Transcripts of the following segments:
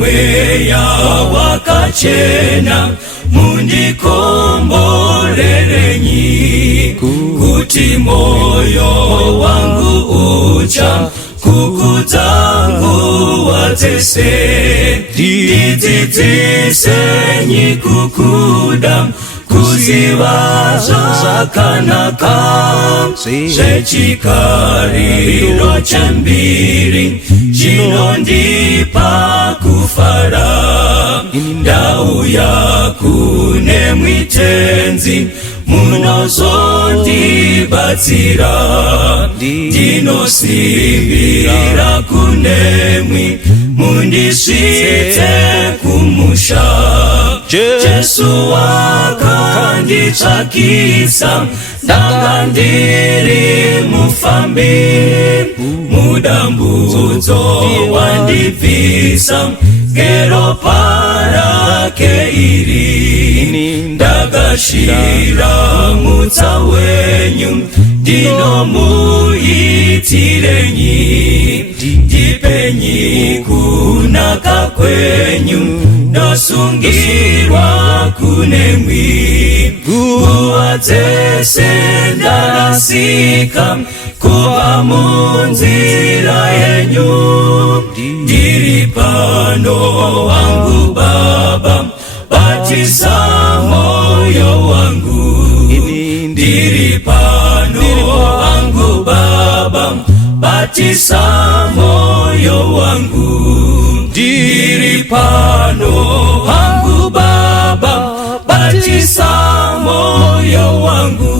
mweya wakachena mundikombolerenyi kuti moyo wangu ucha kukudzangu wadzese ndidzidzisenyi kukuda kuziva zvakanaka zvechikariro chembiri chinondipa kufara ndauya kune mwitenzi munozondibatsira ndinosimbira kunemwi mundisvitse kumusha Jesu wakanditsvakisa ndanga ndiri mufambi mudambudzo wandibvisa ngeropa rake iri ndakashira mutsa wenyu ndinomuitirenyi ndipenyi kunaka kwenyu ndosungirwa kunemwi nguva dzese ndarasika kuva munzira yenyu ndiri pano wangu Baba batisa moyo wangu ndiri pano wangu Baba batisa moyo wangu ndiri pano wangu Baba batisa moyo wangu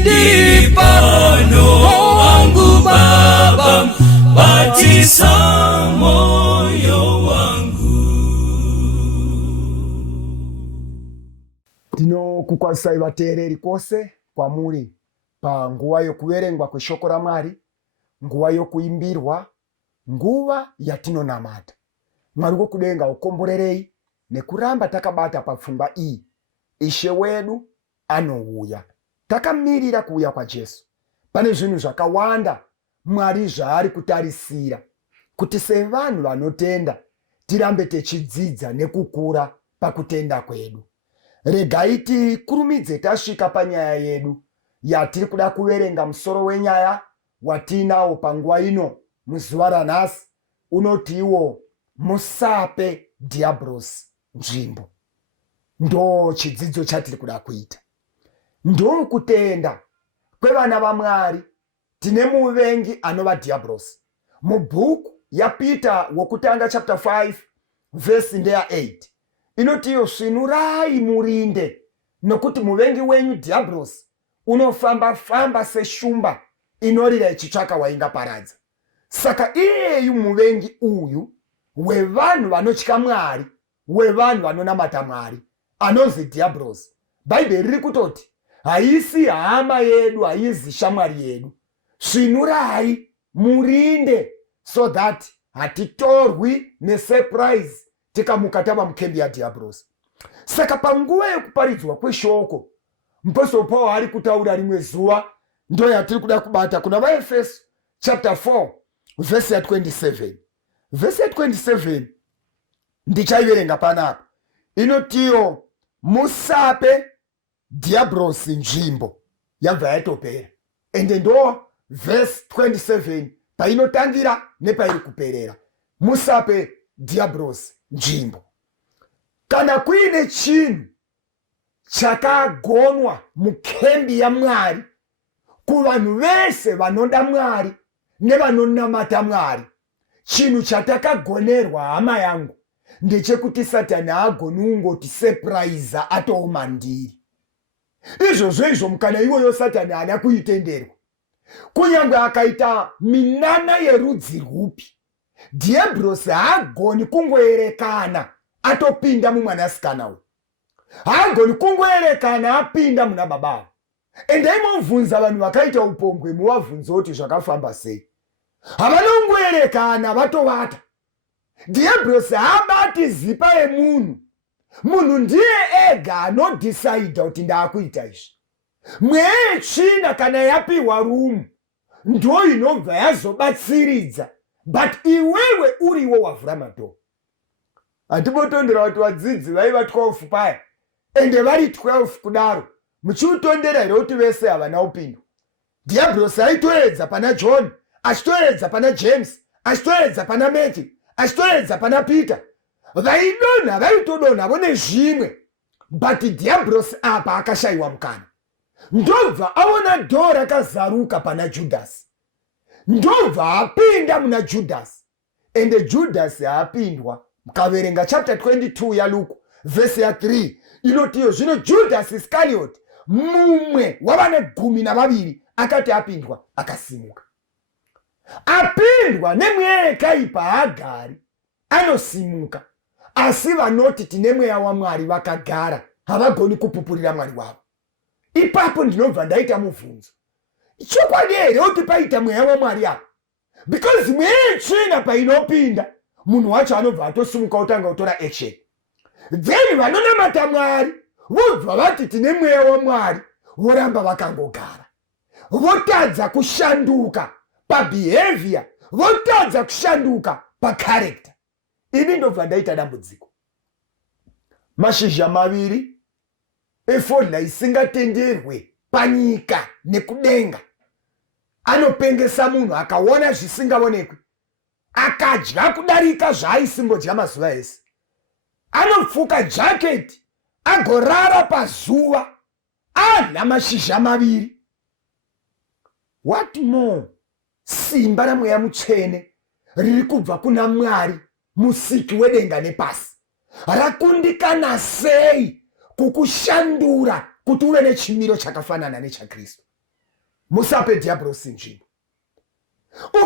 ndiri pano wangu Baba batisa moyo wangu. Tino kukwasai vateereri kose kwamuri pa nguva yokuverengwa kweshoko raMwari, nguva yokuimbirwa, nguva yatinonamata. Mwari wokudenga ukomborerei nekuramba takabata papfungwa iyi. Ishe wedu anouya. Takamirira kuuya kwa Jesu. Pane zvinhu zvakawanda Mwari zvaari kutarisira kuti sevanhu vanotenda tirambe techidzidza nekukura pakutenda kwedu. Regai tikurumidze tasvika panyaya yedu yatiri kuda kuverenga musoro wenyaya watinawo panguva ino muzuva ranhasi unotiwo Usape Dhiabhorosi nzvimbo. Ndo chidzidzo chatiri kuda kuita. Ndo kutenda kwevana vaMwari tine muvengi anova Dhiabhorosi. Mubhuku yaPeter wokutanga chapter 5 verse ndeya 8 inotiyo svinurai murinde nokuti muvengi wenyu Dhiabhorosi unofamba seshumba inorira ichitsvaka waingaparadza. Saka iyeyu muvengi uyu wevanhu vanotya Mwari, wevanhu vanonamata Mwari, anonzi Dhiabhorosi, Bhaibheri riri kutoti haisi hama yedu, haizi shamwari yedu. Svinurai murinde so that hatitorwi nesurprise tikamuka tava mukembi yaDhiabhorosi. Saka panguva yekuparidzwa kweshoko mupostori Pauro ari kutaura rimwe zuva ndo yatiri kuda kubata kuna vaEfeso chapter 4 verse 27. Verse 27 ndichaiverenga panapa. Inotiyo Usape Dhiabhorosi nzvimbo yabva yatopera. Ende ndo verse 27 painotangira nepairi kuperera. Usape Dhiabhorosi nzvimbo. Kana kuine chinhu chakagonwa mukembi yaMwari kuvanhu vese vanoda Mwari nevanonamata Mwari, chinhu chatakagonerwa hama yangu ndechekuti Satani haagoni ungoti surprise atooma ndiri. Izvozvo mukana iwoyo Satani haana kuitenderwa. Kunyange akaita minana yerudzi rwupi, Dhiabhorosi haagoni kungoerekana atopinda mumwanasikana uyu. Haagoni kungoerekana apinda muna baba. Endai mubvunza vanhu vakaita upombwe muvabvunze kuti zvakafamba sei. Havanongoerekana vatovata. Dhiabhorosi haabati zipa yemunhu. Munhu ndiye ega anodecide kuti ndaakuita izvi. Mweya yetsvina kana yapiwa rumu ndo inobva yazobatsiridza, but iwewe uriwo wavhura madhoo. Atibotondera kuti vadzidzi vaiva 12 paya. Ende vari 12 kudaro. Muchiutondera here kuti vese havana upindo. Dhiabhorosi aitoedza pana John, achitoedza pana James, achitoedza pana Matthew, achitoedza pana Peter. Vaitodonha vone zvimwe. But Dhiabhorosi apa akashayiwa mukana. Ndobva aona dhoo rakazaruka pana Judhasi. Ndobva apinda muna Judhasi. Ende Judhasi apindwa. Mukaverenga chapter 22 ya Luke verse ya 3 inotiyo zvino Judas Iscariot mumwe wavane 12 akati apindwa akasimuka. Apindwa nemweya yakaipa haagari anosimuka. Asi vanoti tine mweya waMwari vakagara havagoni kupupurira Mwari wavo. Ipapo ndinobva ndaita mubvunzo. Chokwadi here kuti paita mweya waMwari apa? Because mweya tsvina painopinda munhu wacho anobva atosimuka otanga kutora action. Then vanonamata Mwari vobva vati tine mweya waMwari voramba vakangogara. Votadza kushanduka pabehavior, votadza kushanduka pacharacter. Ini ndobva ndaita dambudziko. Mashizha maviri efodla isingatenderwe panyika nekudenga anopengesa munhu akaona zvisingaonekwi. Akadya kudarika zvaaisingodya mazuva ese. Anopfuka jaketi agorara pazuva adya mashizha maviri. What more? Simba ramweya mutsvene riri kubva kuna Mwari musiki wedenga nepasi rakundikana sei kukushandura kuti uve nechimiro chakafanana nechaKristu. Musape Dhiabhorosi nzvimbo.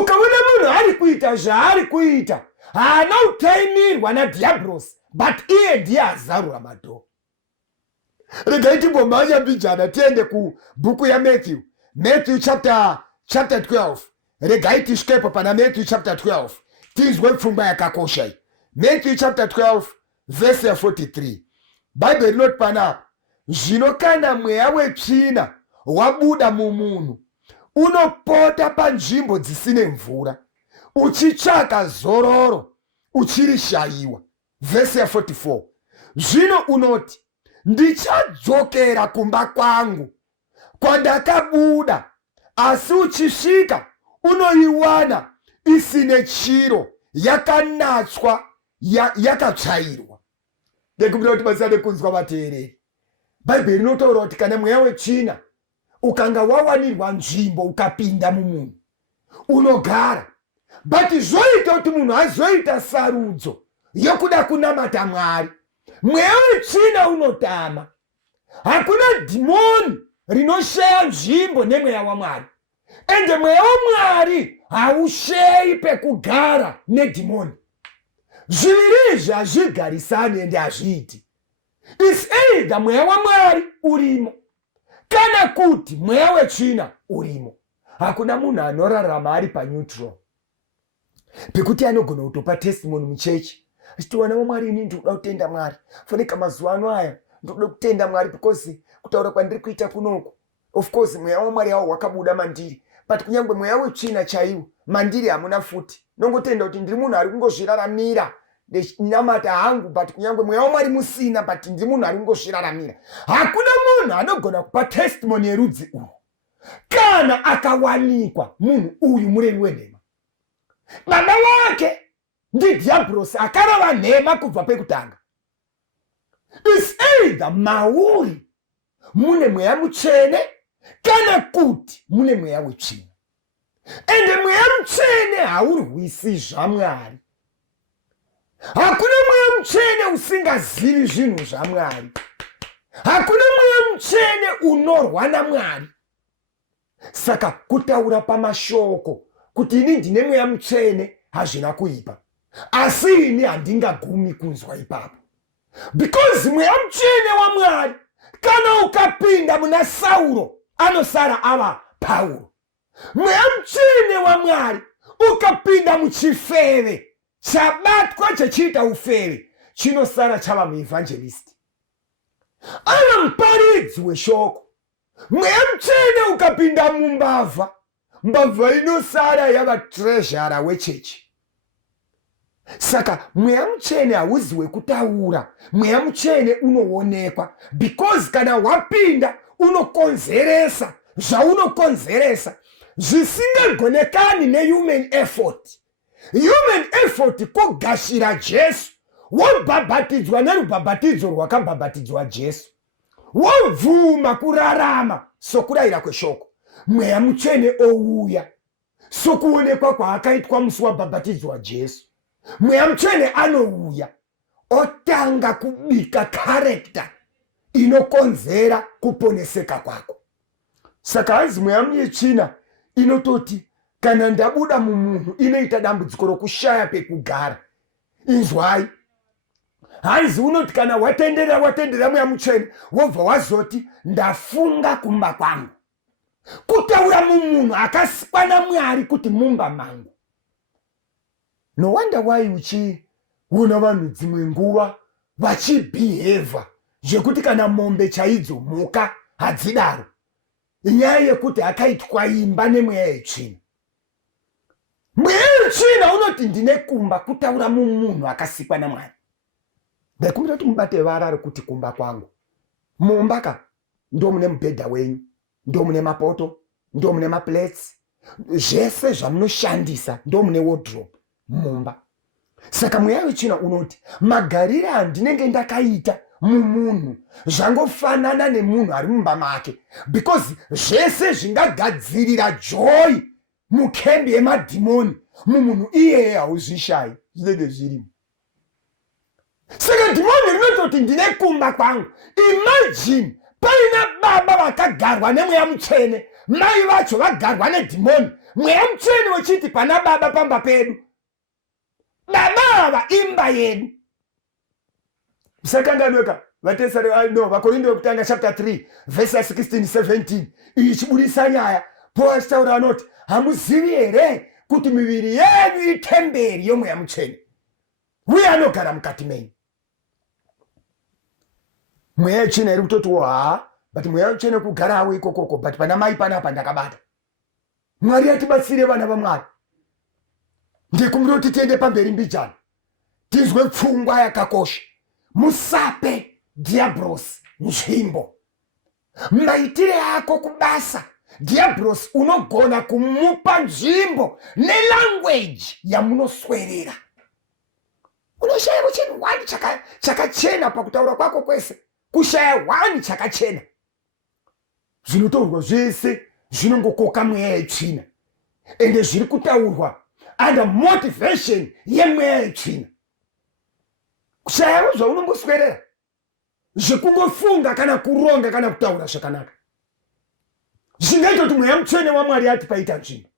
Ukaona munhu ari kuita zvaari kuita haana kutaimirwa naDhiabhorosi, but iye ndiye azarura madhoo. Regai timbomhanya mbijana tiende kubhuku yaMatthew. Matthew chapter 12. Regai tisvikepo pana Matthew chapter 12. Tinzwe pfungwa yakakosha iyi. Matthew chapter 12 verse 43. Bible rinoti panapa, zvino kana mweya wetsvina wabuda mumunhu unopota panzvimbo dzisine mvura uchitsvaka zororo uchirishayiwa. Verse 44. Zvino unoti ndichadzokera kumba kwangu kwandakabuda, asi uchisvika unoiwana isine chiro, yakanatswa, yakatsvairwa. Ndekumbira kuti masade kunzwa vateereri. Bhaibheri rinotaura kuti kana mweya wetsvina ukanga wawanirwa nzvimbo ukapinda mumunhu unogara, but zvoita kuti munhu azoita sarudzo yokuda kunamata Mwari, mweya wetsvina unotama. Hakuna dhimoni rinosheya nzvimbo nemweya waMwari. Ende mweya waMwari hausheyi pekugara nedhimoni. Zviviri izvi hazvigarisani ende hazviiti. Is either mweya waMwari urimo kana kuti mweya wetsvina urimo. Hakuna munhu anorarama ari paneutral pekuti anogona kutopa testimony muchechi achitiwana waMwari, ini ndinoda kutenda Mwari, faneka mazuva ano aya ndoda kutenda Mwari because kutaura kwandiri kuita kunoku, of course mweya waMwari hawo wakabuda mandiri, but kunyangwe mweya wetsvina chaiwo mandiri hamuna futi. Nongotenda kuti ndiri munhu ari kungozviraramira ndinamata hangu, but kunyangwe mweya waMwari musina, but ndiri munhu ari kungozviraramira. Hakuna munhu anogona kupa testimony yerudzi urwu kana akawanikwa munhu uyu murevi wenhema. Baba wake ndiDhiabhorosi akarava nhema kubva pekutanga. Is either mauri mune mweya mutsvene kana kuti mune mweya wetsvina. Ende mweya mutsvene haurwisi zvaMwari. Hakuna mweya mutsvene usingazivi zvinhu zvaMwari. Hakuna mweya mutsvene unorwa naMwari. Saka kutaura pamashoko kuti ini ndine mweya mutsvene hazvina kuipa, asi ini handingagumi kunzwa ipapo. Because mweya mutsvene waMwari kana ukapinda muna Sauro anosara ava Pauro. Mweya mutsvene waMwari ukapinda muchifeve chabatwa chachiita ufeve chinosara chava muevangelisti, ava muparidzi weshoko. Mweya mutsvene ukapinda mumbavha, mbavha inosara yava treasure wechechi. Saka mweya mutsvene hauziwe kutaura, mweya mutsvene unoonekwa, because kana wapinda unokonzeresa zvaunokonzeresa zvisingagonekani nehuman effort. Human effort kugashira Jesu, wobhabhatidzwa nerubhabhatidzo rwakabhabhatidzwa Jesu, wobvuma kurarama sokurayira kweshoko. Mweya mutsvene ouya sokuonekwa kwaakaitwa musi wabhabhatidzwa Jesu. Mweya mutsvene anouya otanga kubika karekta inokonzera kuponeseka kwako. Saka hanzi mweya mutsvene inototi kana ndabuda mumunhu inoita dambudziko rokushaya pekugara. Inzwai, hanzi unoti kana watendera mweya mutsvene wobva wazoti ndafunga kumba kwangu. Kutaura mumunhu akasikwa naMwari kuti mumba mangu. No wonder why uchiona vanhu dzimwe nguva vachibehave zvekuti kana mombe chaidzo mhuka hadzidaro. Inyaya yekuti akaitwa imba nemweya yetsvina. Mweya wetsvina unoti ndine kumba, kutaura mumunhu akasikwa naMwari. Ndaikumbira kuti mubate vara rekuti kumba kwangu. Mumba ka ndo mune mubhedha wenyu, ndo mune mapoto, ndo mune maplates, zvese zvamunoshandisa ndo mune wardrobe mumba. Saka mweya wetsvina unoti magariro andinenge ndakaita mumunhu zvangofanana nemunhu ari mumba make, because zvese zvingagadzirira joy mukembi yemadhimoni mumunhu iyeye hauzvishayi, zvinenge zvirimo. Saka dhimoni rinototi ndine kumba kwangu. Imagine paina baba vakagarwa nemweya mutsvene, mai vacho vagarwa nedhimoni, mweya mutsvene wechiti pana baba pamba pedu, baba ava imba yedu. Saka ndanweka vakorinde vekutanga chapter 3 verse 16-17 ichibudisa nyaya. Paul achitaura anoti hamuzivi here kuti miviri yenyu itemberi yomweya mutsvene uye anogara mukati menyu. Mweya wetsvina iri kutoti but mweya mutsvene kugarawo ikokoko, but pana mai panapa ndakabata. Mwari atibatsire vana vaMwari. Ndikumbira kuti tiende pamberi mbijana tizwe pfungwa yakakosha. Usape Dhiabhorosi nzvimbo. Maitire ako kubasa Dhiabhorosi unogona kumupa nzvimbo nelanguage yamunoswerera. Unoshaya kucheni wani chakachena pakutaura kwako kwese, kushaya wani chakachena. Zvinotaurwa zvese zvinongokoka mweya wetsvina, ende zviri kutaurwa under motivation yemweya wetsvina. Kushayawo zvaunongoswerera, zvekungofunga kana kuronga kana kutaura zvakanaka, zvingaita kuti mweya mutsvene waMwari ati paita nzvimbo.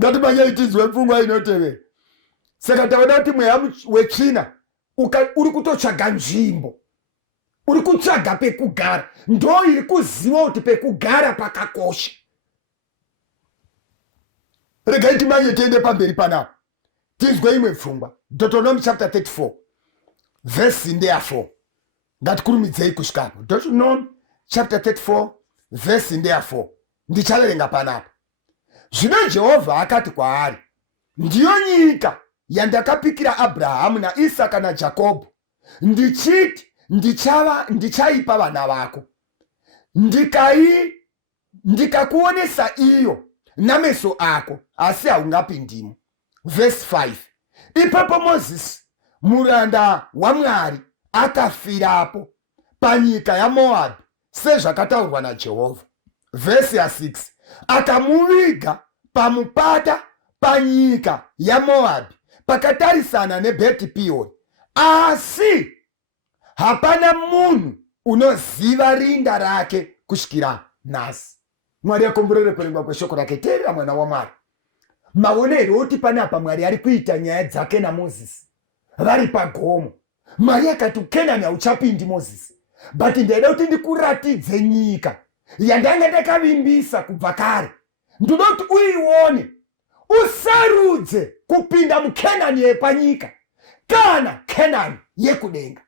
Ngatibanyaitidzwe pfungwa inotevera. Saka taona kuti mweya wetsvina uri kutotsvaga nzvimbo, uri kutsvaga pekugara, ndo iri kuziva kuti pekugara pakakosha. Regai timanye tiende pamberi panapa tizwe imwe pfungwa. Deuteronomy chapter 34 verse ndeya 4. Ngatikurumidzei kusvikapo. Deuteronomy chapter 34 verse ndeya 4. Ndichaverenga panapa. Zvino Jehovha akati kwaari, ndiyo nyika yandakapikira Abrahamu naIsaka naJakobho, ndichiti ndichaipa vana vako. Ndikakuonesa iyo nameso ako, asi haungapindimo. Verse 5. Ipapo Mozisi muranda waMwari akafirapo panyika yaMoabhu sezvakataurwa naJehovha. Verse 6. Akamuviga pamupata panyika yaMoabhu pakatarisana neBheti Peori, asi hapana munhu unoziva rinda rake kusvikira nhasi. Mwari akomborere kurengwa kweshoko rake. Teerera mwana waMwari, maonero oti panapa Mwari ari kuita nyaya dzake naMozisi vari pagomo. Mwari akati uKenani hauchapindi Mozisi, but ndaida kuti ndikuratidze nyika yandanga ndakavimbisa kubva kare. Ndoda kuti uione, usarudze kupinda muKenani yepanyika kana Kenani yekudenga.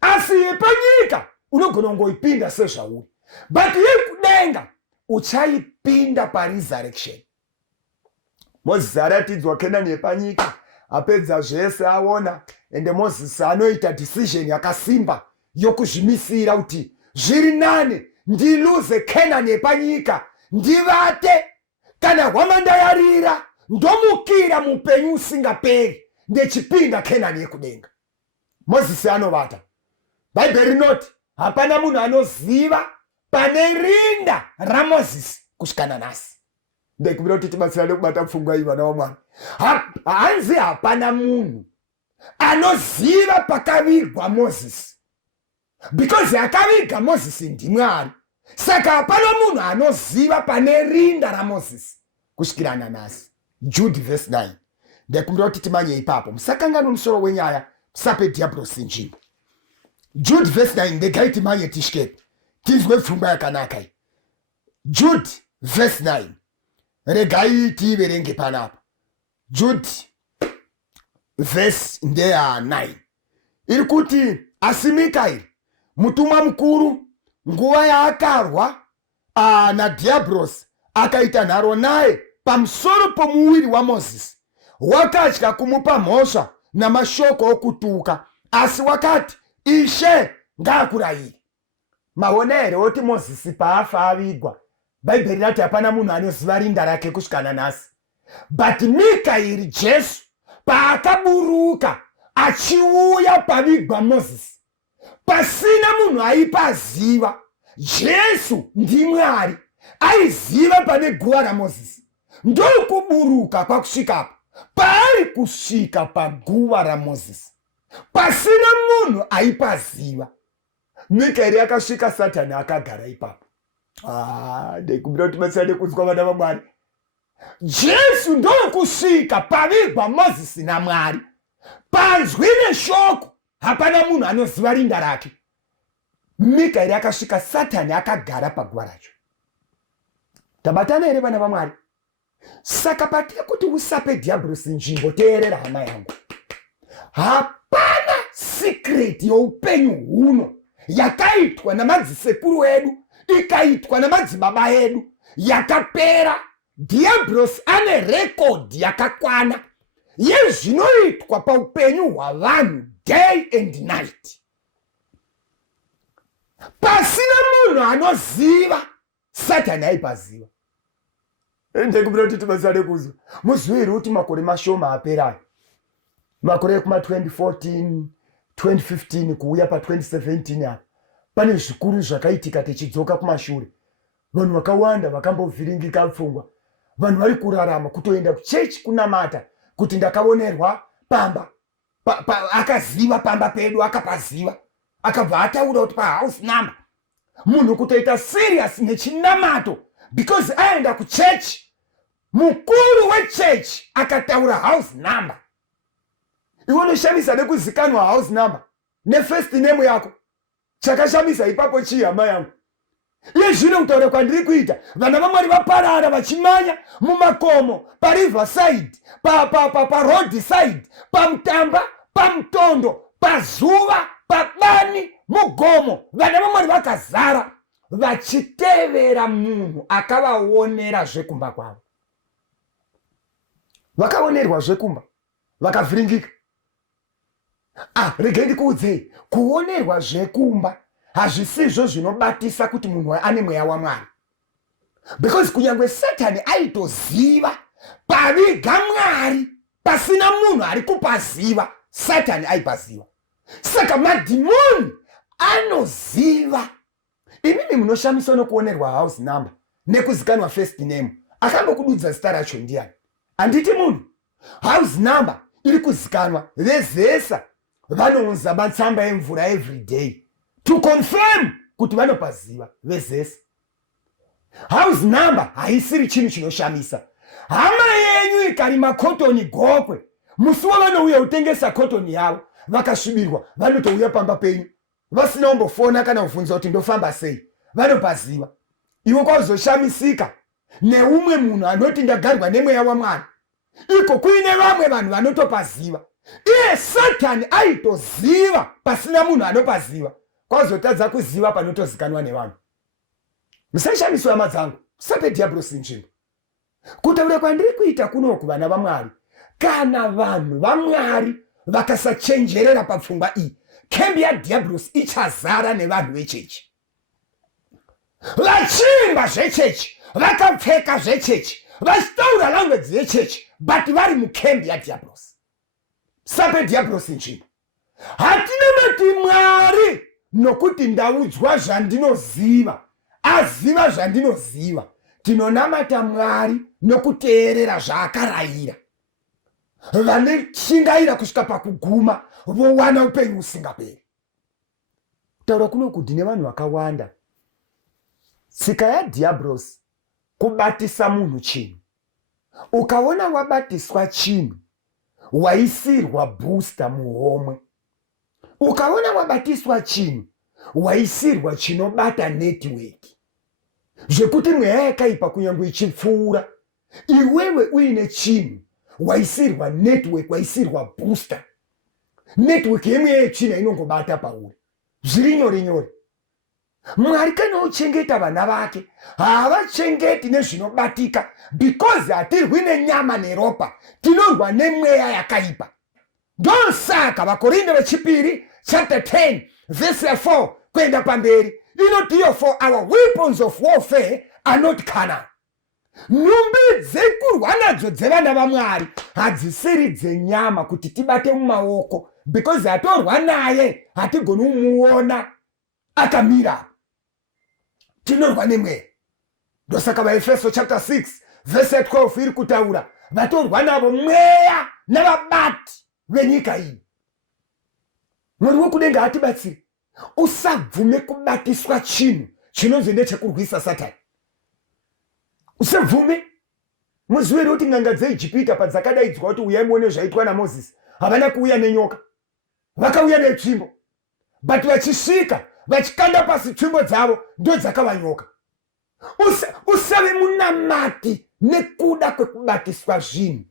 Asi yepanyika unogona kungoipinda sezvauri, but yekudenga uchaipinda paresurrection. Mozisi aratidzwa Kenani yepanyika, apedza zvese aona, ende Mozisi anoita decision yakasimba yokuzvimisira kuti zviri nane ndiluze Kenani yepanyika ndivate kana hwamanda yarira ndomukira mupenyu usingaperi ndechipinda Kenani yekudenga. Mozisi anovata. Bhaibheri rinoti hapana munhu anoziva pane rinda raMozisi kusvikana nhasi. Ndekubira kuti tibatsirane kubata pfungwa iyi vana vaMwari. Hanzi hapana munhu anoziva pakavigwa Mozisi, because akaviga Mozisi ndiMwari. Saka hapana munhu anoziva pane rinda raMozisi kusvikirana nhasi. Jude verse 9. Ndekubira kuti timanye ipapo musakanganwa musoro wenyaya, Usape Dhiabhorosi nzvimbo. Jude verse 9 ndegai timanye tishikepo tizwe pfungwa yakanaka iyi. Jude verse 9 regai tiiverenge panapa. Jude verse ndeya 9 iri kuti asi Mikaeri mutumwa mukuru nguva yaakarwa naDhiabhorosi akaita nharo naye pamusoro pomuviri waMozisi, wakatya kumupa mhosva namashoko okutuka, asi wakati Ishe ngaakurayire. Maona here kuti Mozisi paafa avigwa, Bhaibheri rati hapana munhu anoziva rinda rake kusvikana nhasi. But Mikaeri Jesu paakaburuka achiuya pavigwa Mozisi, pasina munhu aipaziva. Jesu ndiMwari aiziva pane guva raMozisi. Ndokuburuka kwakusvikapo paari kusvika paguva raMozisi, pasina munhu aipaziva. Mikaeri akasvika, Satani akagara ipapo. Ndekubira kuti batsirane kunzwa vana vaMwari. Jesu ndokusvika pavigwa Mozisi naMwari, panzwi neshoko hapana munhu anoziva rinda rake. Mikaeri akasvika, Satani akagara paguva racho. Tabatana here vana vaMwari? Saka patiri kuti Usape Dhiabhorosi nzvimbo, teerera hama yangu, hapana secret youpenyu huno yakaitwa namadzisekuru edu, ikaitwa namadzibaba edu, yakapera. Dhiabhorosi ane record yakakwana yezvinoitwa paupenyu hwavanhu day and night. Pasina munhu anoziva, Satani aipaziva. Ndekubira kuti tibatsirane kuzwa. Muzwiri kuti makore mashoma aperayo, makore ekuma 2014 2015 kuuya pa 2017 apa, pane zvikuru zvakaitika tichidzoka kumashure. Vanhu vakawanda vakambovhiringika pfungwa, vanhu vari kurarama kutoenda kuchechi kunamata kuti ndakaonerwa pamba, akaziva pamba pedu, akapaziva, akabva ataura kuti pahouse number. Munhu kutoita serious nechinamato because aenda kuchechi, mukuru wechechi akataura house number. Iwe unoshamisa nekuzikanwa house number nefirst name yako. Chakashamisa ipapo chii hama yangu? Iye zvino kutaura kwandiri kuita, vana vaMwari vaparara vachimanya mumakomo, pariver side, pa road side, pamutamba, pamutondo, pazuva, pabani, mugomo. Vana vaMwari vakazara vachitevera munhu akavaonera zvekumba kwavo. Vakaonerwa zvekumba, vakavhiringika. Regai ndikuudzei, kuonerwa zvekumba hazvisizvo zvinobatisa kuti munhu ane mweya waMwari. Because kunyangwe Satani aitoziva paviga Mwari, pasina munhu ari kupaziva, Satani aipaziva. Saka madhimoni anoziva. Imimi munoshamisa nokuonerwa house number nekuzikanwa first name, akambokududza zita racho ndiani? Anditi munhu. House number iri kuzikanwa, vezesa vanounza matsamba emvura every day to confirm kuti vanopaziva, vezesa. House number haisiri chinhu chinoshamisa. Hama yenyu ikarima kotoni gokwe, musuwo vanouya kutengesa kotoni yavo, vakasvibirwa vanotouya pamba penyu, vasina kumbofona kana kubvunza kuti ndofamba sei, vanopaziva. Iwe kwauzoshamisika neumwe munhu anoti ndagarwa nemweya waMwari, iko kuine vamwe vanhu vanotopaziva. Iye Satani aitoziva pasina munhu anopaziva, kwazotadza kuziva panotozikanwa nevanhu. Musashamiswa hama dzangu, Usape Dhiabhorosi nzvimbo. Kutaura kwandiri kuita kunoku vana vaMwari, kana vanhu vaMwari vakasachenjerera papfungwa iyi, kembi yaDhiabhorosi ichazara nevanhu vechechi. Vachimba zvechechi, vakapfeka zvechechi, vachitaura language yechechi, but vari mukembi yaDhiabhorosi. Sape Dhiabhorosi nzvimbo. Hatinamati Mwari nokuti ndaudzwa zvandinoziva, aziva zvandinoziva. Tinonamata Mwari nokuteerera zvaakarayira. Vaneshingaira kusvika pakuguma vowana upenyu usingaperi. Taura kuno ndine vanhu vakawanda. Tsika yaDhiabhorosi kubatisa munhu chinhu. Ukaona wabatiswa chinhu, waisirwa booster muhomwe. Ukaona wabatiswa chinhu, waisirwa chinobata network. Zvekuti mweya yakaipa kunyange ichipfuura, iwewe uine chinhu, waisirwa network, waisirwa booster. Network yemweya yechina inongobata pauri. Zviri nyore nyore. Mwari kana uchengeta vana vake, havachengeti nezvinobatika, because hatirwi nenyama neropa, tinorwa nemweya yakaipa. Ndosaka vakorinde vechipiri chapter 10 verse 4 kwenda pamberi inoti iyo, for our weapons of warfare are not carnal. Nhumbi dzekurwa nadzo dzevana vaMwari hadzisiri dzenyama kuti tibate mumaoko, because hatorwa naye hatigoni kumuona akamira. Tinorwa nemweya. Ndosaka vaEfeso chapter 6 verse 12 iri kutaura vatorwa navo mweya navabati venyika iyi. Mwari wokudenga hatibatsiri. Usabvume kubatiswa chinhu chinonzi ndechekurwisa Satani. Usabvume. Muziwe kuti n'anga dzeIjipita padzakadaidzwa kuti uyai muone zvaitwa naMozisi, havana kuuya nenyoka, vakauya netsvimbo. But vachisvika vachikanda pasi tsvimbo dzavo ndo dzakavanyoka. Usave munamati nekuda kwekubatiswa zvinhu.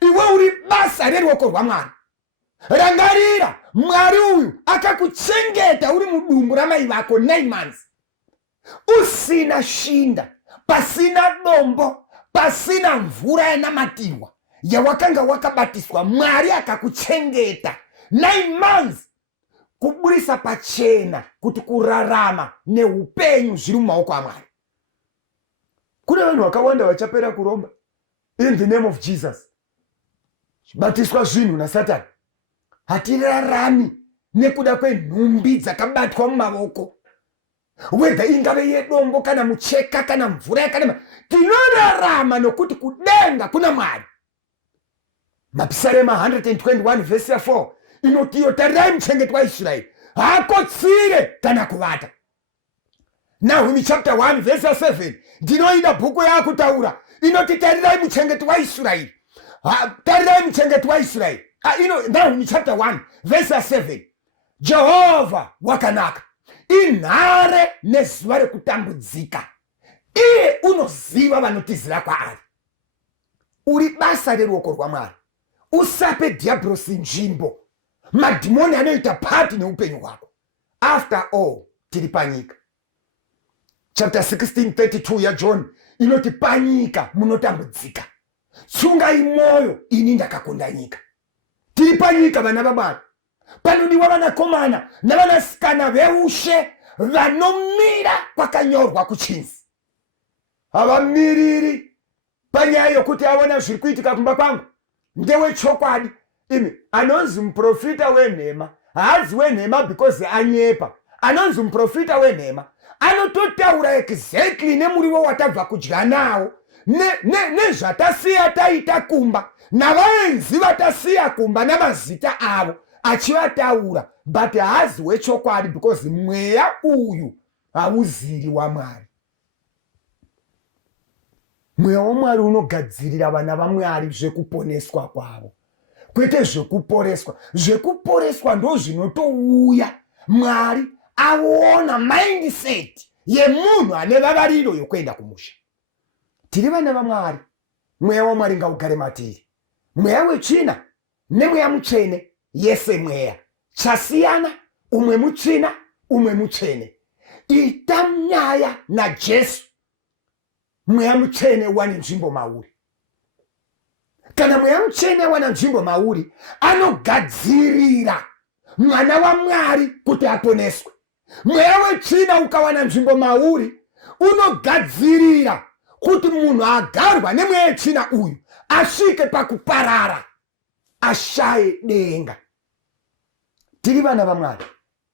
Iwe uri basa reruoko rwaMwari. Rangarira, Mwari uyu akakuchengeta uri mudumbu ramai vako 9 months. Usina shinda, pasina dombo, pasina mvura yanamatirwa yawakanga wakabatiswa. Mwari akakuchengeta 9 months. Kuburisa pachena kuti kurarama neupenyu zviri mumaoko aMwari. Kune vanhu vakawanda vachapera kuromba in the name of Jesus. Batiswa zvinhu naSatani. Hatirarami nekuda kwenhumbi dzakabatwa mumaoko. Whether ingave yedombo kana mucheka kana mvura kana, tinorarama nokuti kudenga kuna Mwari. Mapisarema 121 verse 4 inoti iyo, tarirai muchengeti waIsraeri, haakotsire kana kuvata. Nahumi chapter 1 verse 7 ndinoida bhuku yaakutaura inoti tarirai muchengeti waIsraeri, tarirai muchengeti waIsraeri. Nahumi chapter 1 verse 7 Jehovha wakanaka, inhare nezuva rekutambudzika, iye unoziva vanotizira kwaari. Uri basa reruoko rwaMwari. Usape Dhiabhorosi nzvimbo. Madhimoni anoita pati neupenyu hwako. After all, tiri panyika. Chapter 16:32 yaJohn inoti panyika munotambudzika. Tsungai mwoyo, ini ndakakonda nyika. Tiri panyika vana vaBaba. Panodiwa vanakomana navanasikana veushe vanomira kwakanyorwa kuchinzi. Havamiriri panyaya yokuti aona zviri kuitika kumba kwangu. Ndewechokwadi. Imi anonzi muprofita wenhema haadzi wenhema because anyepa. Anonzi muprofita wenhema anototaura exactly nemuriwo watabva kudya nawo, nezvatasiya taita kumba, navaenzi vatasiya kumba namazita avo achivataura, but haazi wechokwadi because mweya uyu hauziri waMwari. Mweya waMwari unogadzirira vana vaMwari zvekuponeswa kwavo, kwete zvekuporeswa. Zvekuporeswa ndo zvinotouya Mwari aona mindset yemunhu ane vavariro yokuenda kumusha. Tiri vana vaMwari. Mweya waMwari ngaugare matiri. Mweya wetsvina nemweya mutsvene, yese mweya chasiyana, umwe mutsvina umwe mutsvene. Ita nyaya naJesu, mweya mutsvene wane nzvimbo mauri. kana mweya mutsvene wana nzvimbo mauri, anogadzirira mwana waMwari kuti aponeswe. Mweya wetsvina ukawana nzvimbo mauri, unogadzirira kuti munhu agarwa nemweya wetsvina uyu asvike pakuparara, ashaye denga. Tiri vana vaMwari.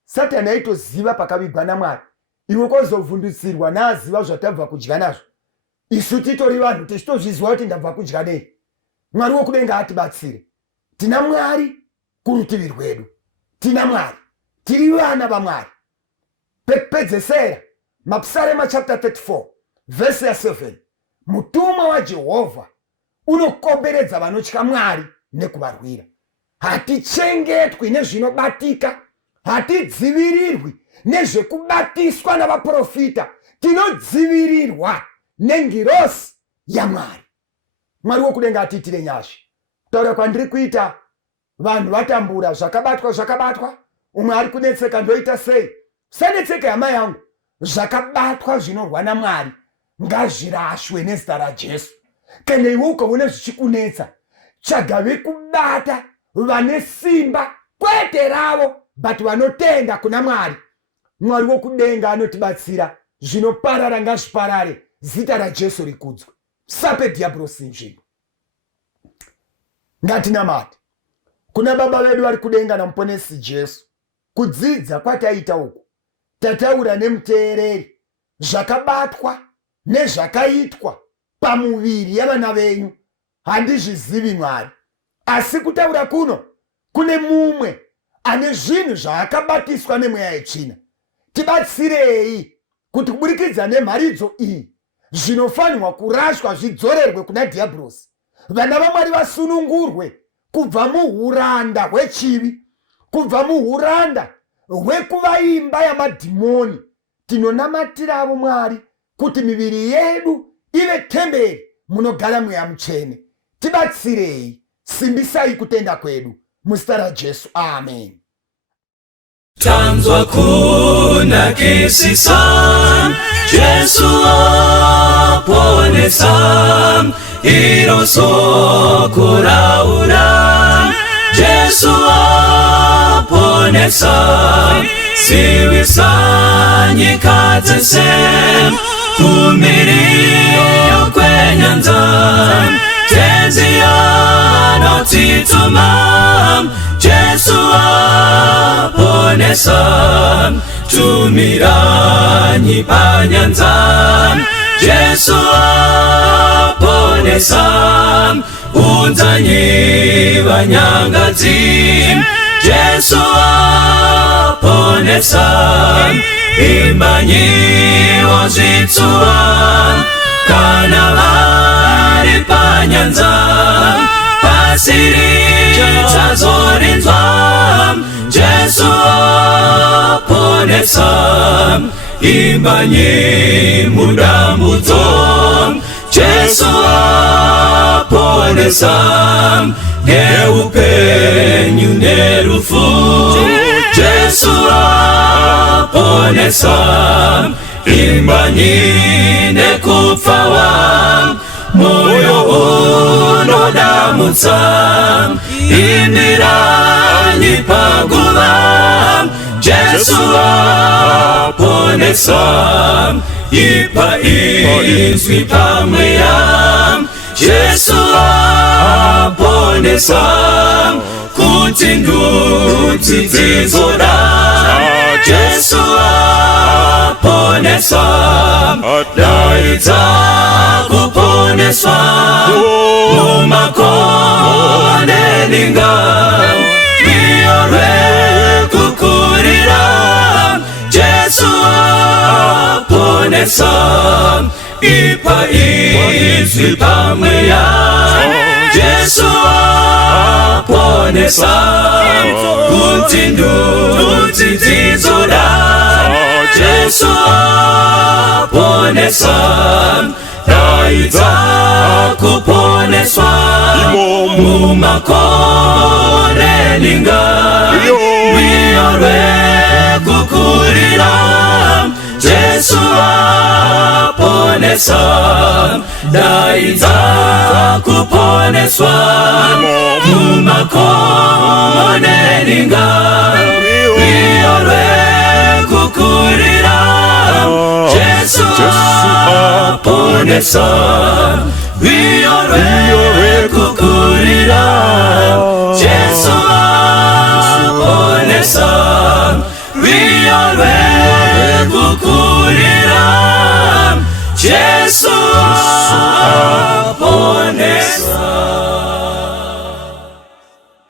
Satani aitoziva pakavigwa naMwari, iwe kozovhundutsirwa naaziva zvatabva kudya nazvo. Isu titori vanhu tichitozviziva kuti ndabva kudya nei. Mwari wokudenga atibatsire. Tina Mwari kurutivi rwedu. Tina Mwari. Tiri vana vaMwari. Pedzesera Mapsalema chapter 34 verse ya 7. Mutumwa waJehovha unokomberedza vanotya Mwari nekuvarwira. Hatichengetwi nezvinobatika, hatidzivirirwi nezvekubatiswa navaprofita, tinodzivirirwa nengirosi yaMwari. Mwari wokudenga atiitire nyasha. Kutaura kwandiri kuita, vanhu vatambura zvakabatwa, umwe ari kunetseka ndoita sei? Usanetseke hama yangu, zvakabatwa zvinorwa naMwari ngazvirashwe nezita raJesu. Kana iwe ukaona zvichikunetsa, tsvaga vekubata vane simba, kwete ravo but vanotenda kuna Mwari. Mwari wokudenga anotibatsira, zvinoparara ngazviparare, zita raJesu rikudzwe. Usape Dhiabhorosi nzvimbo. Ngatinamate kuna baba vedu vari kudenga namuponesi Jesu. Kudzidza kwataita uku, tataura nemuteereri zvakabatwa nezvakaitwa pamuviri yavana venyu. Handizvizivi Mwari, asi kutaura kuno kune mumwe ane zvinhu zvaakabatiswa nemweya yetsvina. Tibatsirei kuti kuburikidza nemharidzo iyi zvinofanirwa kurashwa zvidzorerwe kuna Dhiabhorosi. Vana vaMwari vasunungurwe kubva muhuranda hwechivi, kubva muhuranda hwekuva imba yamadhimoni. Tinonamatira avo Mwari kuti miviri yedu ive temberi munogara mweya mutsvene. Tibatsirei, simbisai kutenda kwedu muzita raJesu, amen. Tanzwa kunakisisa, Jesu aponesa, iro soko raura. Jesu aponesa, siwisa nyika dzese, kumiriyo kwenyanza, tenzi anotituma. Jesu aponesa, tumiranyi panyanza. Jesu aponesa, unzanyi vanyangadzi. Jesu aponesa, imbanyi wozvitsuwa. Kana vari panyanza, pasiri chazorinzwa. Jesu aponesa, imbanyi mudambudzo. Jesu aponesa, neupenyu nerufu. Jesu aponesa, imbanyi nekupfawa. Moyo unodamutsa, imiranyi paguva. Jesu aponesa, ipa izwi pamweya. Jesu aponesa, kuti ndudzi dzizoda. Jesu aponesa, daidza kuponeswa. Mumakonde linga, miorwe kukurira. Jesu aponesa, ipa izwi pamweya. Jesu aponesa, kuti ndudzi dzizoda. Jesu aponesa, daidza kuponeswa. Mumakonde linga, miorwe kukurira. Jesu aponesa. kuponesa, daidza kuponeswa, mumakomoneninga, wiyorwe kukurira, Jesu aponesa, wiyorwe kukurira, Jesu aponesa, wiyorwe kukurira, Jesu aponesa.